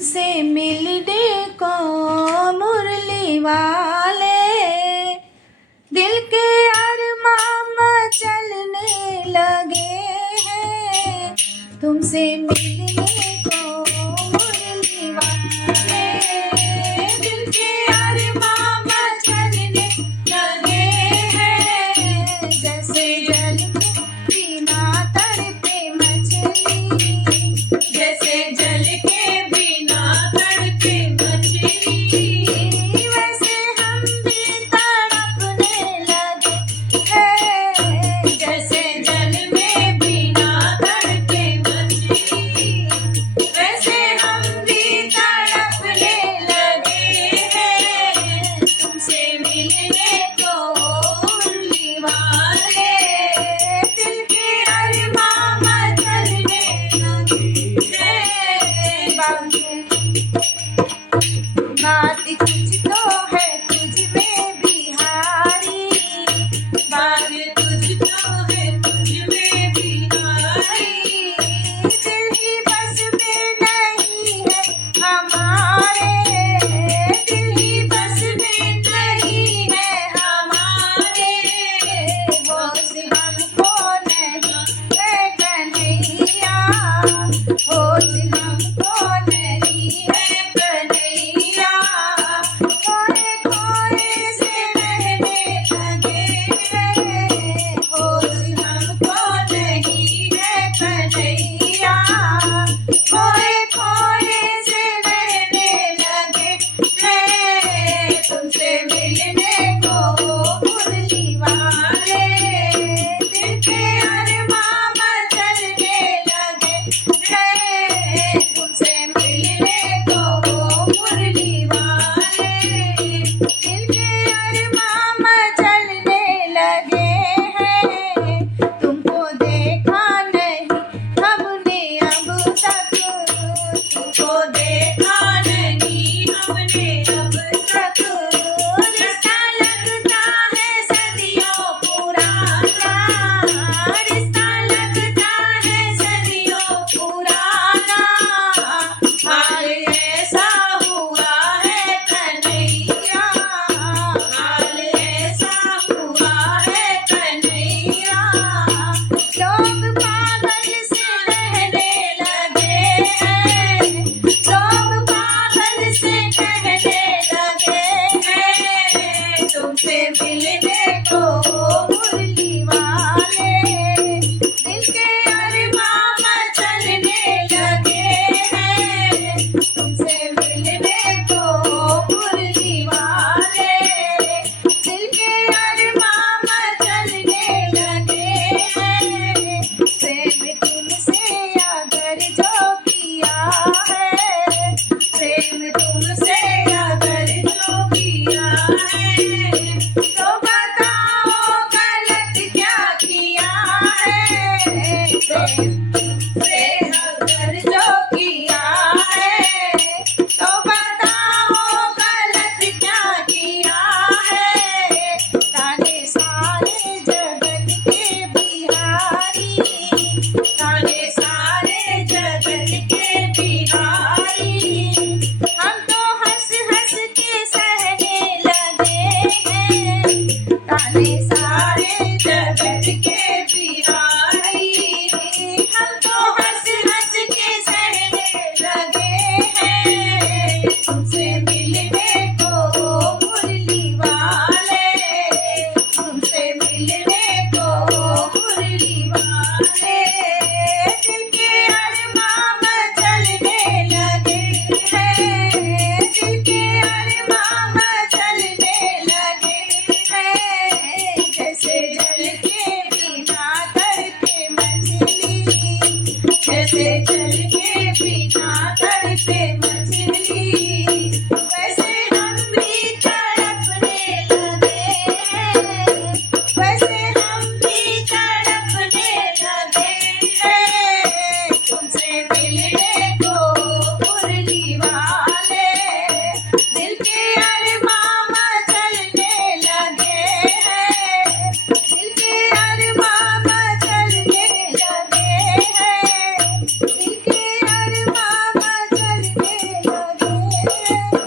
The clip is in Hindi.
से मिलने को मुरली वाले दिल के अरमान चलने लगे हैं। तुमसे मिलने को मुरली वाले दिल के अरमान चलने लगे हैं। जैसे जल बिना तड़पे मछली, जैसे जल के बिना तड़पे मछली, वैसे हम भी तड़पने लगे हैं। जैसे जल में बिना तड़पे मछली, वैसे हम भी तड़पने लगे हैं। तुमसे मिलने को मुरली वाले दिल के अरमान चलने लगे हैं। बात कुछ तो है तुझ में बिहारी, बात कुछ तो है तुझ में बिहारी। दिल ही बस में नहीं है हमारे, दिल ही बस में नहीं है हमारे। होश हमको नहीं है कन्हैया, होश हमको नहीं है कन्हैया। खोए खोए से रहने लगे हैं। होश हमको नहीं है कन्हैया, खोए खोए से रहने लगे हैं। तुमसे मिलने को मुरली वाले दिल के अरमान चलने लगे हैं। तुमसे मिलने को मुरली वाले दिल के अरमान चलने लगे हैं। तुमको देखा नहीं हमने अब तक, तुमको देखा नहीं हमने अब तक। रिश्ता लगता है सदियों पुराना, रिश्ता लगता है सदियों पुराना। हाल ऐसा हुआ है कन्हैया, हाल ऐसा हुआ है कन्हैया। लोग पागल से कहने लगे हैं, लोग पागल से कहने लगे हैं। तुमसे मिलने को मुरली वाले दिल के अरमान चलने लगे हैं। तुमसे मिलने को मुरली वाले दिल के अरमान चलने लगे हैं। प्रेम तुमसे अगर जो किया है, प्रेम तुमसे अगर जो किया है, तो बताओ गलत क्या किया है। प्रेम अगर जो किया है, तो बताओ गलत क्या किया है। ताने सारे जगत के बिहारी, ताने सारे जगत के बिहारी। हम तो हंस हंस के सहने लगे हैं। ताने सारे जगत के बिहारी, हम तो हंस हंस के सहने लगे हैं। तुमसे मिलने को मुरली वाले, तुमसे मिलने को मुरली वाले दिल के अरमान चलने लगे हैं। दिल के अरमान चलने लगे हैं। जैसे जल के बिना तड़पे मछली, जैसे जल के बिना तड़पे मछली, वैसे हम भी तड़पने लगे हैं। वैसे हम भी तड़पने लगे हैं। तुमसे मिलने को मुरली वाले दिल के अरमान चलने लगे हैं। दिल के अरमान चलने लगे हैं। दिल के अरमान चलने है